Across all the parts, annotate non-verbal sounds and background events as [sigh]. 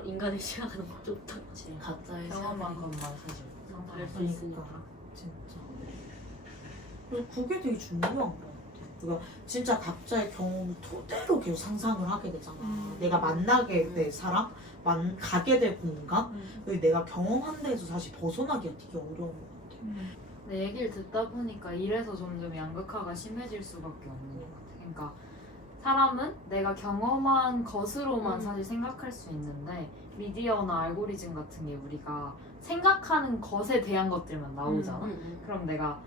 사람 인간의 시야가 너무. 지금 가짜의 경험한. 것만 사실 상상할 수 그러니까. 있으니까. 진짜. 그래서 그게 되게 중요한 것 같아. 그러니까 진짜 각자의 경험 토대로 계속 상상을 하게 되잖아. 음. 내가 만나게 될 사람, 만, 가게 될 공간, 음. 그리고 내가 경험한 데에서 사실 벗어나기가 되게 어려운 것 같아. 내 얘기를 듣다 보니까 이래서 점점 양극화가 심해질 수밖에 없는 것 같아. 그러니까 사람은 내가 경험한 것으로만 음. 사실 생각할 수 있는데 미디어나 알고리즘 같은 게 우리가 생각하는 것에 대한 것들만 나오잖아. 음, 음, 그럼 내가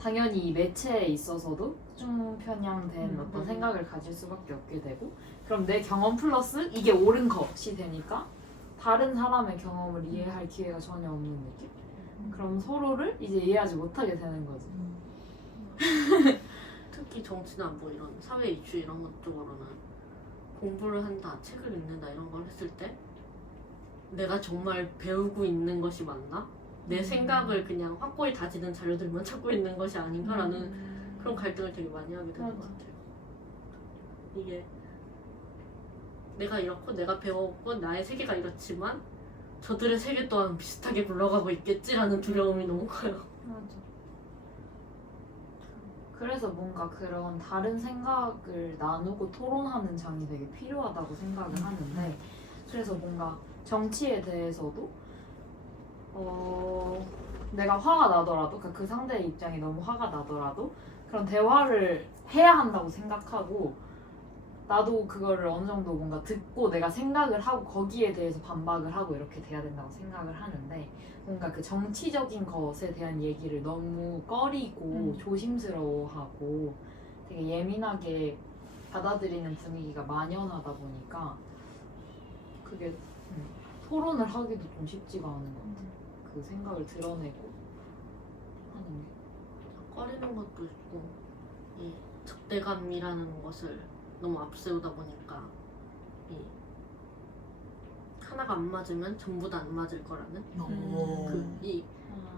당연히 이 매체에 있어서도 좀 편향된 음, 어떤 음. 생각을 가질 수밖에 없게 되고 그럼 내 경험 플러스 이게 옳은 것이 되니까 다른 사람의 경험을 이해할 기회가 전혀 없는 느낌? 그럼 서로를 이제 이해하지 못하게 되는 거지. [laughs] 특히 정치나 뭐 이런 사회 이슈 이런 것 쪽으로는 공부를 한다, 책을 읽는다 이런 걸 했을 때 내가 정말 배우고 있는 것이 맞나? 내 음. 생각을 그냥 확고히 다지는 자료들만 [laughs] 찾고 있는 것이 아닌가라는 음. 그런 갈등을 되게 많이 하게 되는 것. 같아요. 이게 내가 이렇고 내가 배웠고 나의 세계가 이렇지만 저들의 세계 또한 비슷하게 굴러가고 있겠지라는 두려움이 너무 커요. 맞아. 그래서 뭔가 그런 다른 생각을 나누고 토론하는 장이 되게 필요하다고 생각을 하는데 그래서 뭔가 정치에 대해서도 어 내가 화가 나더라도 그러니까 그 상대의 입장이 너무 화가 나더라도 그런 대화를 해야 한다고 생각하고 나도 그거를 어느 정도 뭔가 듣고 내가 생각을 하고 거기에 대해서 반박을 하고 이렇게 돼야 된다고 생각을 하는데 뭔가 그 정치적인 것에 대한 얘기를 너무 꺼리고 음. 조심스러워하고 되게 예민하게 받아들이는 분위기가 만연하다 보니까 그게 음, 토론을 하기도 좀 쉽지가 않은 것 같아요. 그 생각을 드러내고 하는 게. 꺼리는 것도 있고 이 적대감이라는 것을 너무 앞세우다 보니까 이 하나가 안 맞으면 전부 다 안 맞을 거라는 어. 그이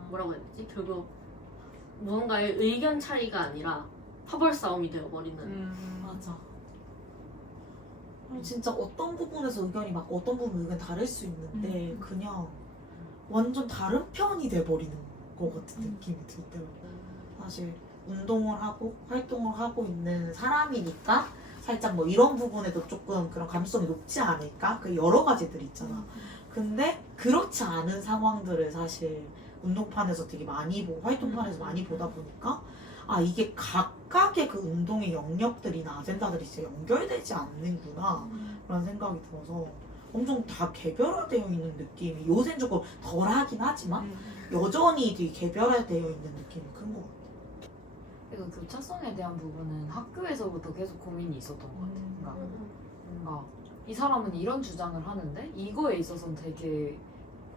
뭐라고 해야 되지 결국 무언가의 의견 차이가 아니라 파벌 싸움이 되어버리는 음. 맞아. 아니, 진짜 어떤 부분에서 의견이 막 어떤 부분 의견 다를 수 있는데 음. 그냥 완전 다른 편이 돼버리는 것 같은 음. 느낌이 들더라고. 사실 운동을 하고 활동을 하고 있는 사람이니까 살짝 뭐 이런 부분에도 조금 그런 감수성이 높지 않을까? 그 여러 가지들 있잖아. 근데 그렇지 않은 상황들을 사실 운동판에서 되게 많이 보고 활동판에서 많이 보다 보니까 아 이게 각각의 그 운동의 영역들이나 아젠다들이 진짜 연결되지 않는구나 라는 생각이 들어서 엄청 다 개별화되어 있는 느낌이 요새는 조금 덜하긴 하지만 여전히 되게 개별화되어 있는 느낌이 큰 것 같아요. 그래서 교차성에 대한 부분은 학교에서부터 계속 고민이 있었던 것 같아요. 그러니까 뭔가 이 사람은 이런 주장을 하는데 이거에 있어서는 되게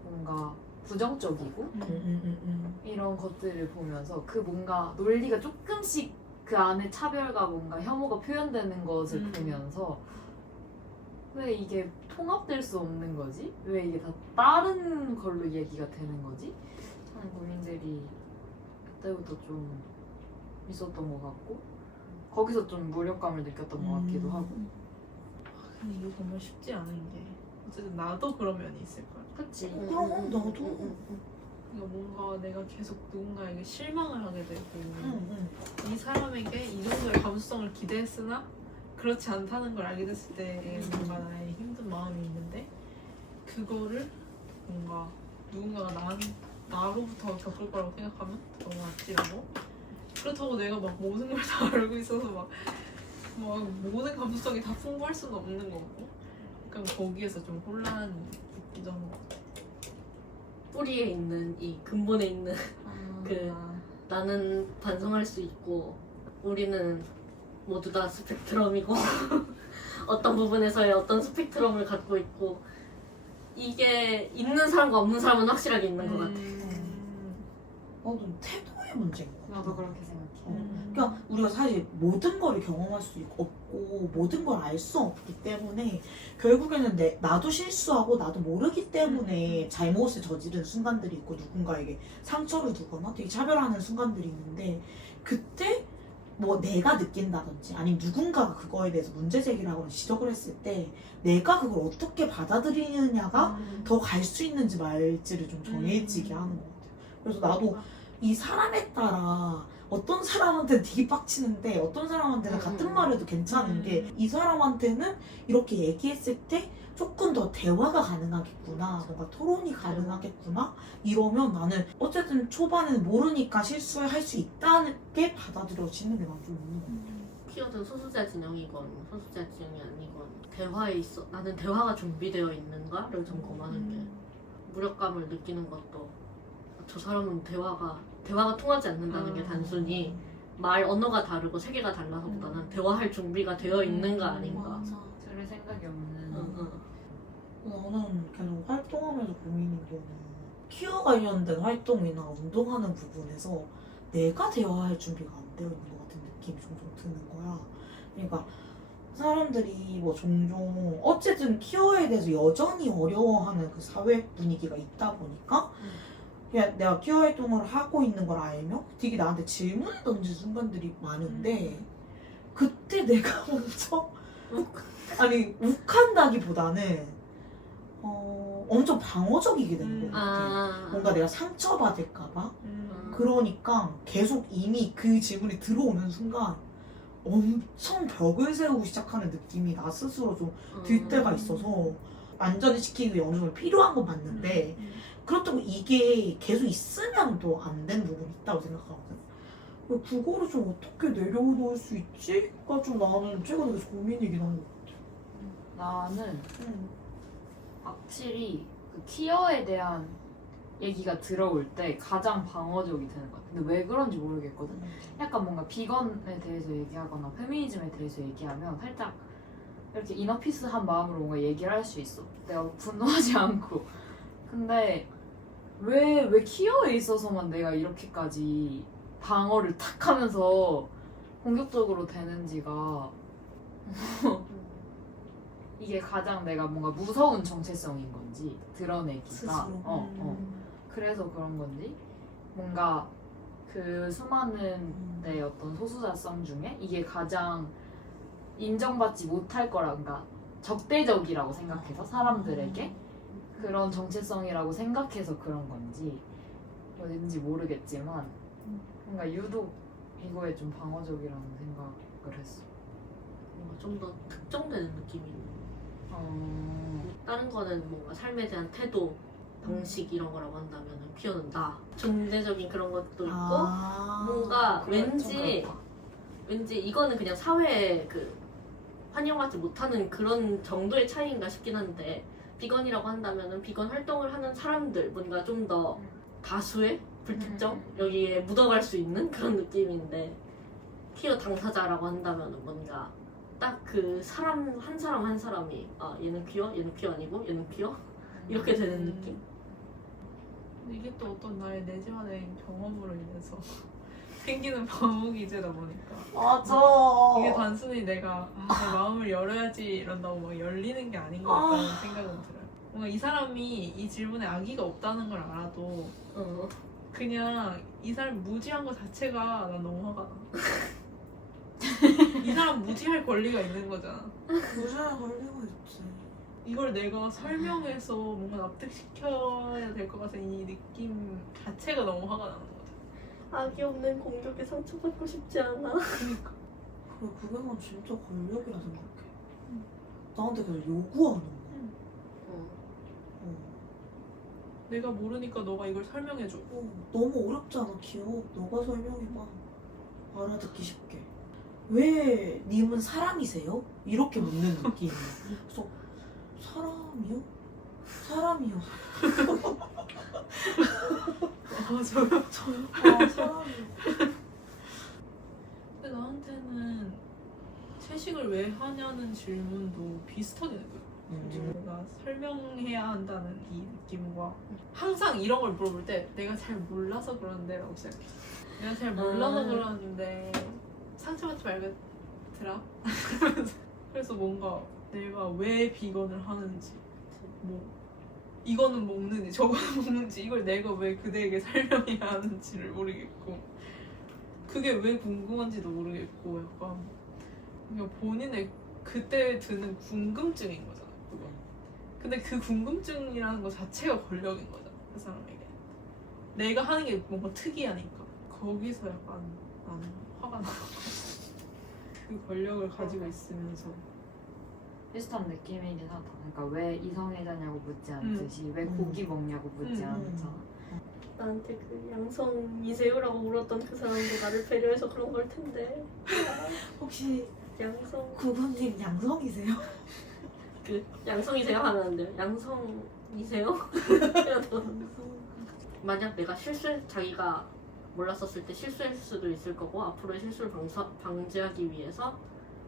뭔가 부정적이고 음, 음, 음, 이런 것들을 보면서 그 뭔가 논리가 조금씩 그 안에 차별과 뭔가 혐오가 표현되는 것을 음. 보면서 왜 이게 통합될 수 없는 거지? 왜 이게 다 다른 걸로 얘기가 되는 거지? 하는 고민들이 그때부터 좀 있었던 것 같고 거기서 좀 무력감을 느꼈던 것 같기도 음. 하고 근데 이게 정말 쉽지 않은 게 어쨌든 나도 그런 면이 있을 거야. 그치 음. 그럼 나도. 그러니까 뭔가 내가 계속 누군가에게 실망을 하게 되고 음, 음. 이 사람에게 이 정도의 감수성을 기대했으나 그렇지 않다는 걸 알게 됐을 때 뭔가 나의 힘든 마음이 있는데 그거를 뭔가 누군가가 나, 나로부터 겪을 거라고 생각하면 너무 아찔하고 그렇다고 내가 막 모든 걸 다 [laughs] 알고 있어서 막, 막 모든 감수성이 다 풍부할 수는 없는 거고 그럼 거기에서 좀 혼란이 있기도 한 것 같아 뿌리에 있는 이 근본에 있는 [laughs] 그- 아, 나는 반성할 수 있고 우리는 모두 다 스펙트럼이고 [laughs] 어떤 부분에서의 어떤 스펙트럼을 갖고 있고 이게 있는 사람과 없는 사람은 확실하게 있는 것 같아. 음. 나도 태도 의 문제인 것 같아. 나도 그렇게 생각해 어. 그러니까 우리가 사실 모든 걸 경험할 수 없고 모든 걸 알 수 없기 때문에 결국에는 내, 나도 실수하고 나도 모르기 때문에 잘못을 저지른 순간들이 있고 누군가에게 상처를 주거나 되게 차별하는 순간들이 있는데 그때 뭐 내가 느낀다든지 아니면 누군가가 그거에 대해서 문제 제기를 하거나 지적을 했을 때 내가 그걸 어떻게 받아들이느냐가 더갈 수 있는지 말지를 좀 정해지게 음. 하는 것 같아요. 그래서 나도 이 사람에 따라 어떤 사람한테는 되게 빡치는데 어떤 사람한테는 음, 같은 음. 말해도 괜찮은 음. 게 이 사람한테는 이렇게 얘기했을 때 조금 더 대화가 가능하겠구나 뭔가 토론이 가능하겠구나 이러면 나는 어쨌든 초반에는 모르니까 실수할 수 있다는 게 받아들여지는 게난좀 있는 것 같아요. 키워든 소수자 진영이건 소수자 진영이 아니건 대화에 있어 나는 대화가 준비되어 있는가를 점검하는 게 무력감을 느끼는 것도 저 사람은 대화가 대화가 통하지 않는다는 게 음. 단순히 말 언어가 다르고 세계가 달라서보다는 대화할 준비가 되어 있는가 아닌가. 맞아. 들을 생각이 없는. 응, 응. 나는 계속 활동하면서 고민인 거는 키어 관련된 활동이나 운동하는 부분에서 내가 대화할 준비가 안 되어 있는 것 같은 느낌이 종종 드는 거야. 그러니까 사람들이 뭐 종종 어쨌든 키어에 대해서 여전히 어려워하는 그 사회 분위기가 있다 보니까 그냥 내가 키어 활동을 하고 있는 걸 알며 되게 나한테 질문을 던진 순간들이 많은데 그때 [laughs] 내가 먼저 [laughs] 아니 욱한다기보다는 어, 엄청 방어적이게 되는 것 음. 같아. 아, 뭔가 내가 상처받을까봐. 음. 그러니까 계속 이미 그 질문이 들어오는 순간 엄청 벽을 세우고 시작하는 느낌이 나 스스로 좀들 음. 때가 있어서 안전을 지키기 위해 어느 정도 필요한 건 맞는데 음. 그렇다고 이게 계속 있으면 또안 되는 부분이 있다고 생각하거든. 그거를 좀 어떻게 내려놓을 수 있지?가 좀 나는 최근에 계속 고민이긴 한 것 같아. 나는 음. 확실히 그 키어에 대한 얘기가 들어올 때 가장 방어적이 되는 것 같아. 근데 왜 그런지 모르겠거든. 약간 뭔가 비건에 대해서 얘기하거나 페미니즘에 대해서 얘기하면 살짝 이렇게 이너피스한 마음으로 뭔가 얘기를 할 수 있어. 내가 분노하지 [laughs] 않고. 근데 왜, 왜 키어에 있어서만 내가 이렇게까지 방어를 탁 하면서 공격적으로 되는지가 [laughs] 이게 가장 내가 뭔가 무서운 정체성인 건지 드러내기가 스스로? 어, 어. 그래서 그런 건지 뭔가 그 수많은 내 어떤 소수자성 중에 이게 가장 인정받지 못할 그러니까 적대적이라고 생각해서 사람들에게 그런 정체성이라고 생각해서 그런 건지 왠지 모르겠지만 뭔가 유독 이거에 좀 방어적이라는 생각을 했어. 뭔가 좀 더 특정되는 느낌이 있는 어... 다른 거는 뭔가 삶에 대한 태도, 방식 이런 거라고 한다면 퀴어는 나 존재적인 그런 것도 있고 아. 뭔가 왠지. 왠지 이거는 그냥 사회에 그 환영받지 못하는 그런 정도의 차이인가 싶긴 한데 비건이라고 한다면은 비건 활동을 하는 사람들 뭔가 좀더 음. 다수의 불특정 음. 여기에 묻어갈 수 있는 그런 느낌인데 퀴어 당사자라고 한다면은 뭔가 딱 그 사람 한 사람 한 사람이 아 얘는 퀴어 얘는 퀴어 아니고 얘는 퀴어 이렇게 되는 음. 느낌 이게 또 어떤 나의 내재화된 경험으로 인해서 [laughs] 생기는 반복이제다 보니까 맞아. 이게 단순히 내가 아, 내 마음을 열어야지 이런다고 막 열리는 게 아닌 것 같다는 생각은 들어요. 뭔가 이 사람이 이 질문에 악의가 없다는 걸 알아도 어. 그냥 이 사람 무지한 것 자체가 난 너무 화가 나. [laughs] 이 사람 무지할 권리가 있는 거잖아. 무시할 권리가 있지. 이걸 내가 설명해서 뭔가 납득시켜야 될 것 같은 이 느낌 자체가 너무 화가 나는 거죠. 악이 없는 공격에 상처받고 싶지 않아 그러니까 그래, 그게 난 진짜 권력이라 생각해. 나한테 계속 요구하는 거. 어. 어. 내가 모르니까 너가 이걸 설명해줘. 어, 너무 어렵지 않아, 귀여워. 너가 설명해봐. 알아듣기 쉽게. 왜 님은 사람이세요? 이렇게 묻는 느낌이야. 그래서 사람이요? 사람이요. 맞아요. 아, 사람이요. 근데 나한테는 채식을 왜 하냐는 질문도 비슷하게 느껴 내가 설명해야 한다는 이 느낌과 항상 이런 걸 물어볼 때 내가 잘 몰라서 그러는데라고 시작해. 내가 잘 몰라서 아. 그러는데 상처받지 말겠더라. [laughs] 그래서 뭔가 내가 왜 비건을 하는지 뭐 이거는 먹는지 저거는 [laughs] 먹는지 이걸 내가 왜 그대에게 설명해야 하는지를 모르겠고 그게 왜 궁금한지도 모르겠고 약간 그냥 본인의 그때 드는 궁금증인 거잖 아 그거. 근데 그 궁금증이라는 거 자체가 권력인 거잖아 그 사람에게. 내가 하는 게 뭔가 특이하니까 거기서 약간 나는 화가 나. [laughs] 그 권력을 가지고 있으면서 비슷한 느낌이긴 하다. 그러니까 왜 이성애자냐고 묻지 않듯이 왜 음. 고기 먹냐고 묻지 음. 않잖아. 나한테 그 양성 이세요라고 물었던 그 사람도 나를 배려해서 그런 걸 텐데 [laughs] 혹시 양성 구구님 양성이세요? 그 양성이세요 하면 안 돼요 양성이세요? [laughs] 만약 내가 실수 자기가 몰랐었을 때 실수할 수도 있을 거고 앞으로의 실수를 방사, 방지하기 위해서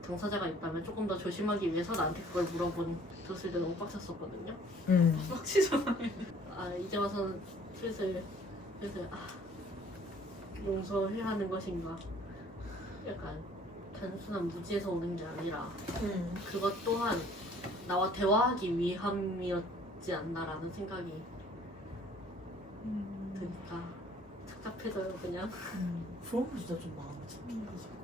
당사자가 있다면 조금 더 조심하기 위해서 나한테 그걸 물어본 줬을 때 너무 빡쳤었거든요 음. 빡치잖아. [laughs] 아 이제 와서는 슬슬 슬슬 아 용서해야 하는 것인가 약간 단순한 무지에서 오는 게 아니라 음. 그것 또한 나와 대화하기 위함이었지 않나라는 생각이 음. 드니까 착잡해져요 그냥 음. 그런 거 진짜 좀 마음이 착해서.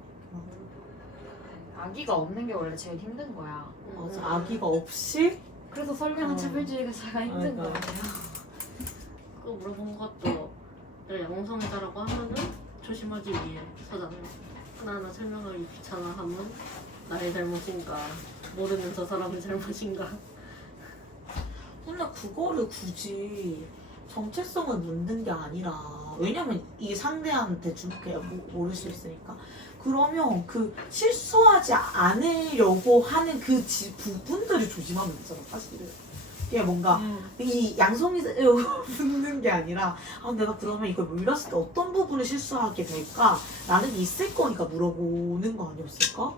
아기가 없는 게 원래 제일 힘든 거야. 맞아. 아기가 없이 그래서 설명한 어. 차별주의가 제가 힘든 맞아. 거예요. 그거 물어본 것도 내가 양성애자라고 하면은 조심하기 위해 서잖아요 하나하나 설명하기 귀찮아함은 나의 잘못인가 모르는 저 사람의 잘못인가 근데 그거를 굳이 정체성을 묻는 게 아니라 왜냐면 이 상대한테 모- 모를 수 있으니까 그러면 그 실수하지 않으려고 하는 그 지- 부분들을 조심하면 되잖아 사실은 이게 뭔가 음. 이 양성이 [laughs] 묻는 게 아니라 아 내가 그러면 이걸 몰랐을 때 어떤 부분을 실수하게 될까 게 있을 거니까 물어보는 거 아니었을까?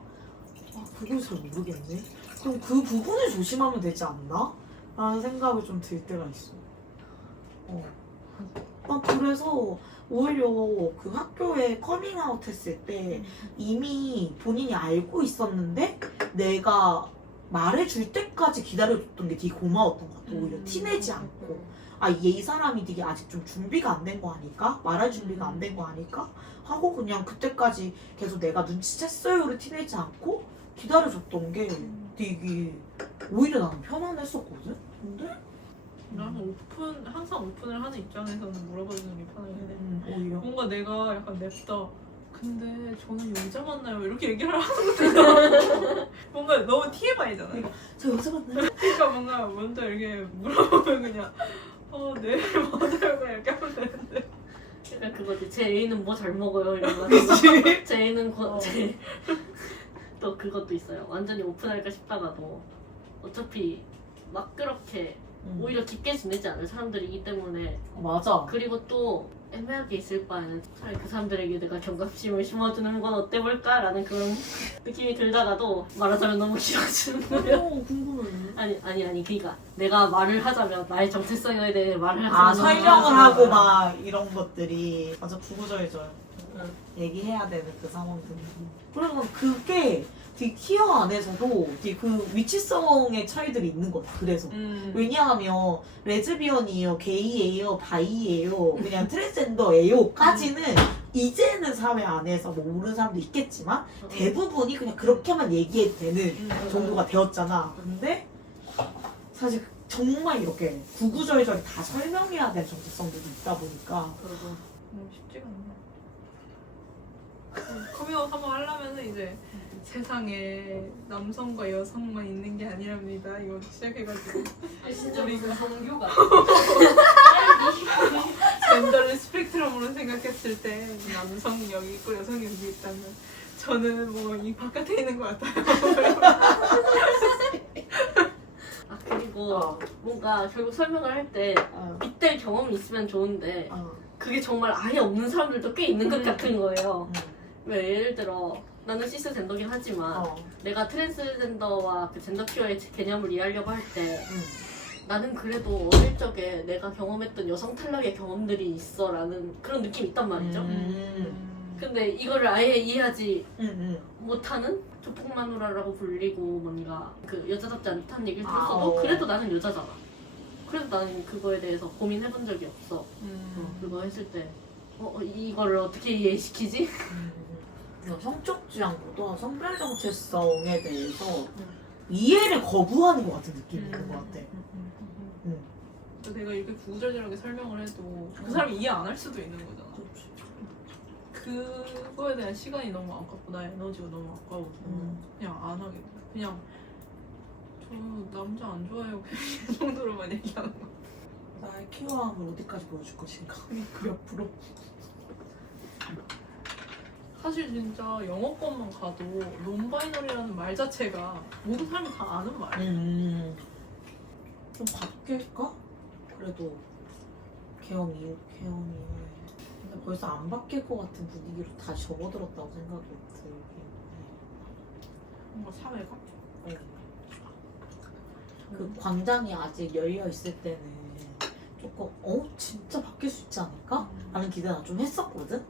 아 그걸 잘 모르겠네 그럼 그 부분을 조심하면 되지 않나? 라는 생각이 좀 들 때가 있어 어. 난 그래서 오히려 그 학교에 커밍아웃 했을 때 이미 본인이 알고 있었는데 내가 말해줄 때까지 기다려줬던 게 되게 고마웠던 것 같아 오히려 티내지 않고 아 얘 이 사람이 되게 아직 좀 준비가 안 된 거 아닐까? 말할 준비가 안 된 거 아닐까? 하고 그냥 그때까지 계속 내가 눈치챘어요를 티내지 않고 기다려줬던 게 되게 오히려 나는 편안했었거든? 근데? 나는 오픈 항상 오픈을 하는 입장에서는 물어봐주는 게 편하긴 해. 음, 오히려 뭔가 내가 약간 냅다 근데 저는 여자 만나요 이렇게 얘기를 하는 데가 [laughs] 뭔가 너무 TMI잖아. 저 여자 만나요? 그러니까 뭔가 먼저 이렇게 물어보면 그냥 어네 맞아요 그냥 이렇게 하면 되는데 그러니까 그거지 제 애인은 뭐 잘 먹어요 이런 [laughs] 거 제 애인은 고, 어. 제... 또 그것도 있어요. 완전히 오픈할까 싶다가도 어차피 막 그렇게 음. 오히려 깊게 지내지 않을 사람들이기 때문에 어, 맞아. 그리고 또 애매하게 있을 바에는 차라리 그 사람들에게 내가 경각심을 심어주는 건 어때 볼까라는 그런 느낌이 들다가도 말하자면 너무 길어지는 거예요. 어 궁금해 아니 아니 아니. 그러니까 내가 말을 하자면 나의 정체성에 대해 말을 하자면 아 너무 설명을 하고 막 이런 것들이 맞아 구구절절 얘기해야 되는 그 상황들이 그래서 그게 되게 키어 안에서도 되게 그 위치성의 차이들이 있는 것 같아 그래서 음. 왜냐하면 레즈비언이에요 게이예요 바이예요 그냥 트랜스젠더예요까지는 이제는 사회 안에서 뭐 모르는 사람도 있겠지만 대부분이 그냥 그렇게만 얘기해도 되는 음. 정도가 되었잖아. 근데 사실 정말 이렇게 구구절절 다 설명해야 될 정체성들이 있다 보니까 그러고 너무 쉽지가 않네. 음, 커밍아웃 한번 하려면은 이제 세상에 남성과 여성만 있는 게 아니랍니다. 이거 시작해가지고 진짜 무슨 종교가 젠더를 스펙트럼으로 생각했을 때 남성 여기 있고 여성이 여기 있다면 저는 뭐 이 바깥에 있는 것 같아요. [laughs] 아 그리고 어. 뭔가 결국 설명을 할 때 어, 이때 경험이 있으면 좋은데 어, 그게 정말 아예 없는 사람들도 꽤 있는 것 음. 같은 거예요. 음, 왜 예를 들어 나는 시스젠더긴 하지만 어, 내가 트랜스젠더와 그 젠더 큐어의 개념을 이해하려고 할때 음, 나는 그래도 어릴 적에 내가 경험했던 여성 탈락의 경험들이 있어라는 그런 느낌이 있단 말이죠. 음. 근데 이거를 아예 이해하지 음, 음. 못하는 조폭 마누라라고 불리고 뭔가 그 여자답지 않다는 얘기를 아, 들었어도 어. 그래도 나는 여자잖아. 그래도 나는 그거에 대해서 고민해본 적이 없어. 어, 음. 그거 했을 때 어, 이거를 어떻게 이해시키지? 그냥 성적 지향보다 성별 정체성에 대해서 이해를 거부하는 것 같은 느낌이 있는 것 같아. 응. 그래서 내가 이렇게 구구절절하게 설명을 해도 그 사람이 이해 안 할 수도 있는 거잖아. 그거에 대한 시간이 너무 아깝고 나의 에너지가 너무 아까워서 음. 그냥 안 하게 돼. 그냥 저 남자 안 좋아해요. [laughs] 이 정도로만 얘기하는 거. 나의 키워함을 어디까지 보여줄 것인가? 그 옆으로. 사실 진짜 영어권만 가도 논바이너리라는 말 자체가 모든 사람이 다 아는 말이야. 음. 좀 바뀔까? 그래도 개영 이후, 개영 이후에. 근데 벌써 안 바뀔 것 같은 분위기로 다시 접어들었다고 생각이 들긴 뭔가 사회가 해. 그 광장이 아직 열려 있을 때는 조금 어 진짜 바뀔 수 있지 않을까? 라는 기대는 좀 했었거든.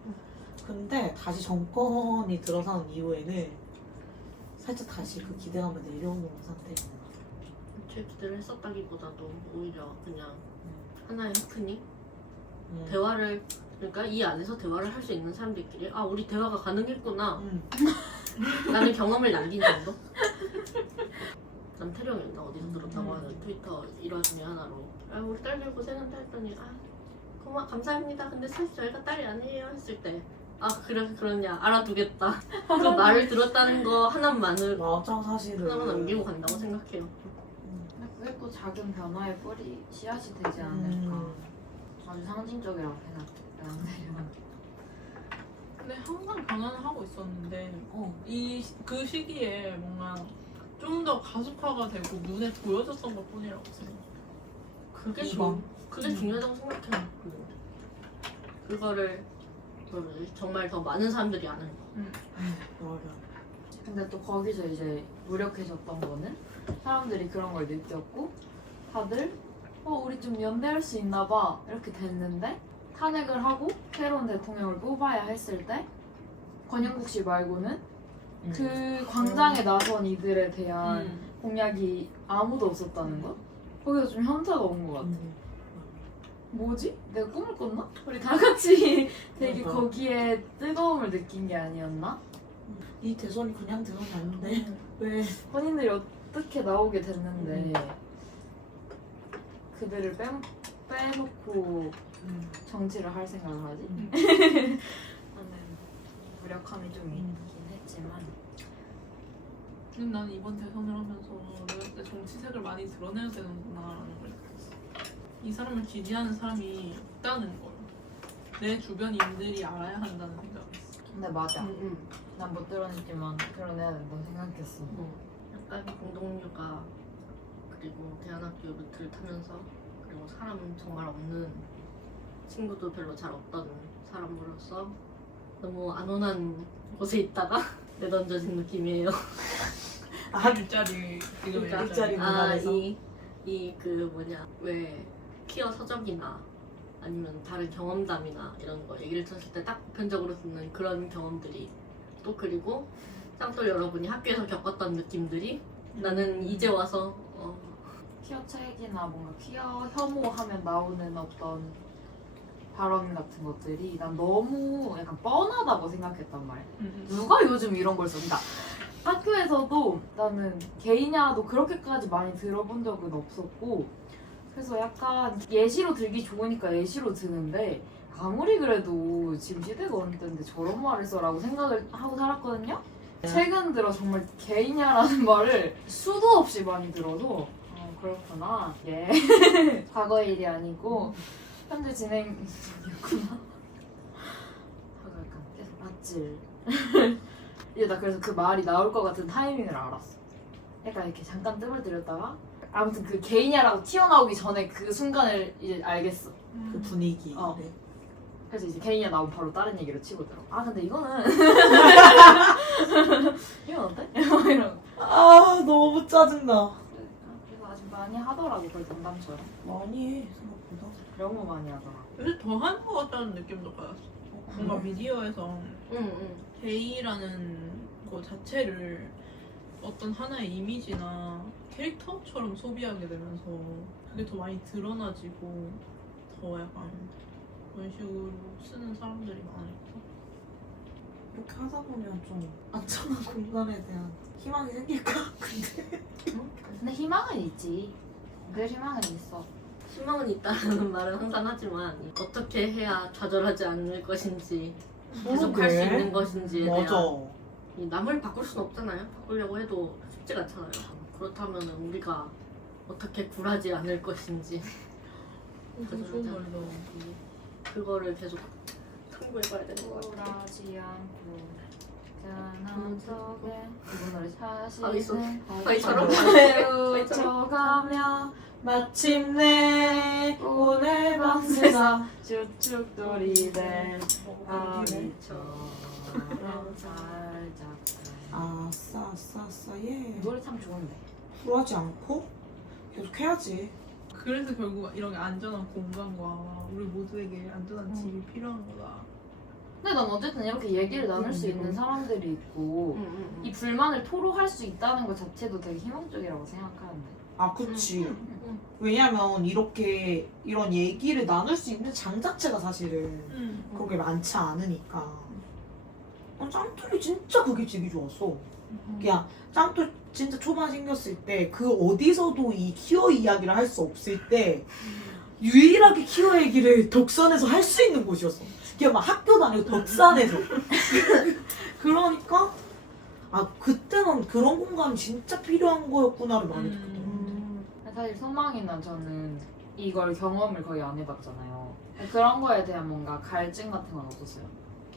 근데 다시 정권이 들어선 이후에는 살짝 다시 그 기대감을 내려오는 상태인 것 같아. 제 기대를 했었다기보다도 오히려 그냥 하나의 해프닝? 음. 대화를 그러니까 이 안에서 대화를 할 수 있는 사람들끼리 아 우리 대화가 가능했구나 음. [laughs] 라는 경험을 남긴 정도? 남태령이었나 어디서 들었다고 음. 하는 트위터 일화 중에 하나로 아 우리 딸 들 고생한다 했더니 아 고마 감사합니다 근데 사실 저희가 딸이 아니에요 했을 때 아 그래 그러냐 알아두겠다 [laughs] 그 말을 들었다는 거 하나만을 맞아 사실은. 하나만 남기고 간다고 생각해요 음. 근데 그게 또 작은 변화의 뿌리 씨앗이 되지 않을까. 음. 아주 상징적이라고 생각해. 양대령. [laughs] 근데 항상 변화는 하고 있었는데 어. 이 그 시기에 뭔가 좀 더 가속화가 되고 눈에 보여졌던 것 뿐이라고 생각해. 그게. 중 그게 음. 중요하다고 생각해요 그거를 뭐지, 정말 더 많은 사람들이 아는 거 음. 맞아. 근데 또 거기서 이제 무력해졌던 거는 사람들이 그런 걸 느꼈고 다들 어 우리 좀 연대할 수 있나 봐 이렇게 됐는데 탄핵을 하고 새로운 대통령을 뽑아야 했을 때 권영국 씨 말고는 음. 그 광장에 나선 이들에 대한 음. 공약이 아무도 없었다는 거? 거기서 좀 현타가 온 것 같아. 음. 뭐지? 내가 꿈을 꿨나? 우리 다 같이 [laughs] 되게 맞아. 거기에 뜨거움을 느낀 게 아니었나? 이 대선이 그냥 대선이 아닌데 [laughs] 왜? 본인들이 어떻게 나오게 됐는데 그들을 빼, 빼놓고 음. 정치를 할 생각을 하지? 음. [laughs] 나는 무력함이 좀 음. 있긴 했지만 근데 난 이번 대선을 하면서 내가 내 정치색을 많이 드러내야 되는구나라는 걸. 이 사람을 지지하는 사람이 있다는 걸. 내 주변인들이 알아야 한다는 생각했어. 근데 맞아 음, 난못 드러냈지만 드러내야 된다고 생각했어 음. 약간 공동육아 그리고 대안학교 루트를 타면서 그리고 사람 정말 없는 친구도 별로 잘 없던 사람으로서 너무 안온한 곳에 있다가 [laughs] 내던져진 느낌이에요. 아 일자리 지금 그러니까. 일자리 아, 문화에서? 이, 이 그 뭐냐, 왜 피어 서적이나 아니면 다른 경험담이나 이런 거 얘기를 들었을 때 딱 보편적으로 듣는 그런 경험들이 또 그리고 짱돌 여러분이 학교에서 겪었던 느낌들이 나는 이제 와서 어, 퀴어 책이나 뭔가 퀴어 혐오하면 나오는 어떤 발언 같은 것들이 난 너무 약간 뻔하다고 생각했단 말이야. 음, 누가 요즘 이런 걸 쓴다? 학교에서도 나는 개인야도 그렇게까지 많이 들어본 적은 없었고 그래서 약간 예시로 들기 좋으니까 예시로 드는데 아무리 그래도 지금 시대가 어느 때인데 저런 말을 써라고 생각을 하고 살았거든요. 최근 들어 정말 개인야라는 [laughs] 말을 수도 없이 많이 들어서 어, 그렇구나. 예. [laughs] 과거의 일이 아니고 현재 진행이었구나. 하고 약간 계속 맞질. [laughs] 이제 나 그래서 그 말이 나올 것 같은 타이밍을 알았어. 약간 이렇게 잠깐 뜸을 들였다가 아무튼 그 개인야라고 튀어나오기 전에 그 순간을 이제 알겠어. 그 분위기. 어. 네. 그래서 이제 개인야 나오면 바로 다른 얘기로 치고 들어. 아 근데 이거는 [laughs] 이건 어때? [laughs] 이런. 아 너무 짜증나. 그래서 아직 많이 하더라고 그 농담처럼. 많이 해 생각보다. 너무 많이 하더라. 요새 더 하는 것 같다는 느낌도 받았어. 뭔가 미디어에서 응, 응. 게이라는 거 자체를 어떤 하나의 이미지나 캐릭터처럼 소비하게 되면서 그게 더 많이 드러나지고 더 약간 그런 식으로 쓰는 사람들이 많으니까 이렇게 하다 보면 좀 안전한 공간에 대한 희망이 생길까? 근데 근데 희망은 있지. 늘 희망은 있어. 희망은 있다는 [laughs] 말은 항상 하지만 어떻게 해야 좌절하지 않을 것인지 계속 할 수. 있는 것인지에 맞아. 대한 이 남을 바꿀 수는 없잖아요. 바꾸려고 해도 쉽지가 않잖아요. 그렇다면 우리가 어떻게 굴하지 않을 것인지 좋은 말이다 그거를 계속 탐구해봐야 되는 것 같아요. 굴하지 않고 변함 속에 이분 노래 아, 있어. 사실은 저희처럼 [laughs] 웃어가며 마침내 오늘 밤 [laughs] 세상 쭉쭉돌이 된 아미처 럼 아미처럼 살짝 아싸 아싸 아싸 예. 노래 참 좋은데? 굴하지 않고? 계속 해야지. 그래서 결국 이런 게 안전한 공간과 우리 모두에게 안전한 집이 필요한 거다. 근데 난 어쨌든 이렇게 얘기를 나눌 수 있는 사람들이 있고 음, 음, 음. 이 불만을 토로할 수 있다는 것 자체도 되게 희망적이라고 생각하는데. 아 그치. 음. 왜냐면 이렇게 이런 얘기를 나눌 수 있는 장 자체가 사실은 응. 그렇게 많지 않으니까 난 짱돌이 진짜 그게 되게 좋았어. 야 짱돌 진짜 초반 생겼을 때 그 어디서도 이 키어 이야기를 할 수 없을 때 유일하게 키어 얘기를 덕산에서 할 수 있는 곳이었어. 그게 막 학교도 아니고 덕산에서. 그러니까 아 그때는 그런 공간이 진짜 필요한 거였구나를 많이 음. 느꼈던 것 사실 소망이나 저는 이걸 경험을 거의 안 해봤잖아요. 그런 거에 대한 뭔가 갈증 같은 건 없었어요?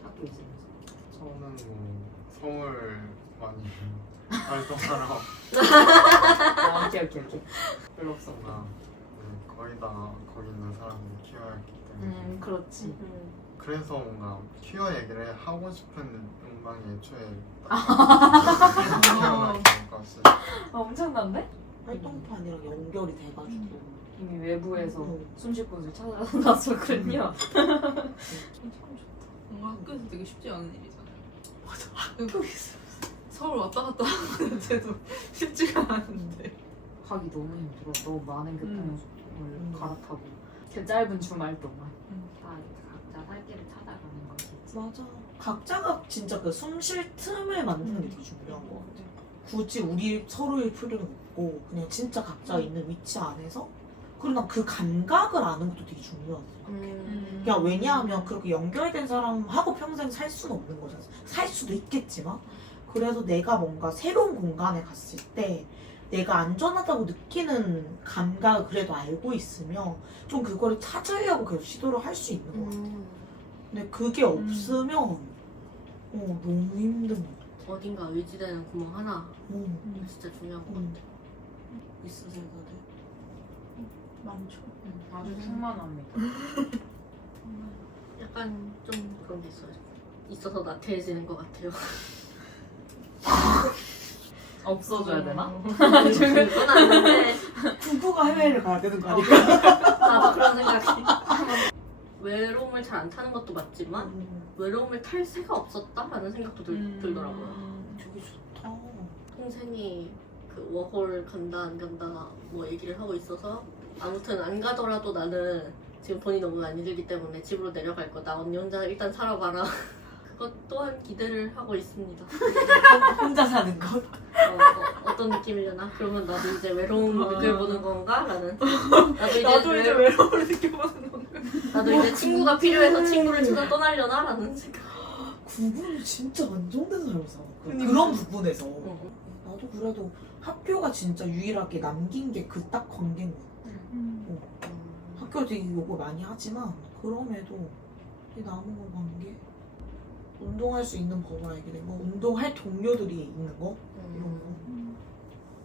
학교 있으면서 저는 뭐 서울 많이 [laughs] 활동하러 [laughs] 아, 오케이 오케이 오케이. 뭔가 네, 거의 다 거기 있는 사람을 키워야했기 때문에. 음 그렇지. 음. 그래서 뭔가 퀴어 얘기를 하고 싶은 욕망이 애초에 태어나는 [laughs] 것이 아, 엄청난데? 활동판이랑 연결이 돼가지고. 이미 외부에서 음. 숨쉴 곳을 찾아놨었군요. 참 좋다. 뭔가 학교에서 되게 쉽지 않은 일이잖아요 맞아. 학교에서 서울 왔다 갔다 하는데도 쉽지가 않은데. 가기 너무 힘들어. 너무 많은 교통을 음. 갈아타고. 그 짧은 주말 동안. 음. 다 이렇게 각자 살 길을 찾아가는 것이지. 맞아. 각자가 진짜 그 숨 쉴 틈을 만드는 게 되게 중요한 것 같아. 굳이 우리 서로일 필요는 없고 그냥 진짜 각자 있는 위치 안에서 그리고 난 그 감각을 아는 것도 되게 중요하다 생각해 음. 그러니까 왜냐하면 그렇게 연결된 사람하고 평생 살 수는 없는 거잖아. 살 수도 있겠지만. 그래서 내가 뭔가 새로운 공간에 갔을 때 내가 안전하다고 느끼는 감각을 그래도 알고 있으면 좀 그거를 찾으려고 계속 시도를 할 수 있는 거 같아. 음. 근데 그게 없으면 어, 너무 힘든 거 같아. 어딘가 의지되는 구멍 하나 어, 진짜 중요한 것 음. 같아. 있으세요 다들? 많죠 음, 아주 충만합니다 [laughs] 약간 좀 그런 게 있어요. 있어서 나태해지는 것 같아요. [laughs] 없어져야 되나? 그건 아닌데 부부가 해외를 가야 되는 거 아닐까? 나도 그런 생각이. [laughs] 외로움을 잘 안 타는 것도 맞지만 음, 외로움을 탈 새가 없었다라는 생각도 들, 음. 들더라고요. 되게 좋다. 동생이 그 워홀 간다 안 간다 뭐 얘기를 하고 있어서 아무튼 안 가더라도 나는 지금 돈이 너무 많이 들기 때문에 집으로 내려갈 거다. 언니 혼자 일단 살아봐라. [laughs] 그것 또한 기대를 하고 있습니다. [laughs] 혼자 사는 것? 어, 떤 느낌이려나? 그러면 나도 이제 외로움을 아. 느껴보는 건가? 라는. [laughs] 나도 이제, 나도 이제 외- 외로움을 느껴보는 건가 나도 이제 친구가 필요해서 친구를 찾아 떠나려나? 라는 생각. 구분이 진짜 안정된 삶을 살아. 그-. 그런 부분에서. 응. 나도 그래도 학교가 진짜 유일하게 남긴 게 그 딱 관계인 것 같아. 음. 학교 되게 요구 많이 하지만 그럼에도 이 남은 거 관계? 운동할 수 있는 법을 알게 된 거, 운동할 동료들이 있는 거 이런 음.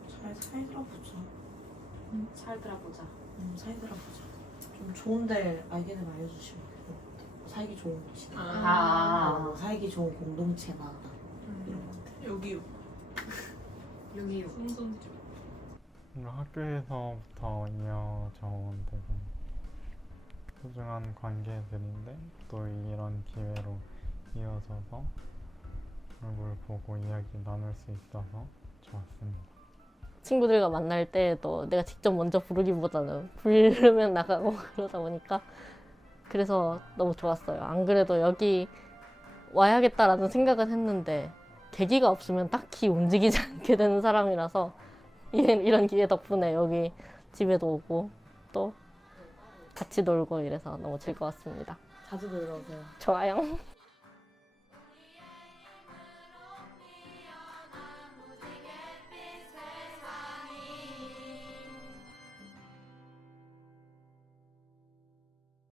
거. 잘 살더라 보자. 살들어 보자 음, 살더라 보자. 좀 좋은데 알게 되면 알려주시면 좋을 것 같아. 살기 좋은 곳이나, 아. 뭐 살기 좋은 공동체나 이런 음. 것들. 여기 여기 풍선집 뭔가 학교에서부터 이어져 온 되게 소중한 관계들인데 또 이런 기회로 이어져서 얼굴 보고 이야기 나눌 수 있어서 좋았습니다. 친구들과 만날 때도 내가 직접 먼저 부르기보다는 부르면 나가고 [laughs] 그러다 보니까 그래서 너무 좋았어요. 안 그래도 여기 와야겠다라는 생각은 했는데 계기가 없으면 딱히 움직이지 [laughs] 않게 되는 사람이라서 이- 이런 기회 덕분에 여기 집에도 오고 또 같이 놀고 이래서 너무 즐거웠습니다. 자주 놀러 오세요. 좋아요.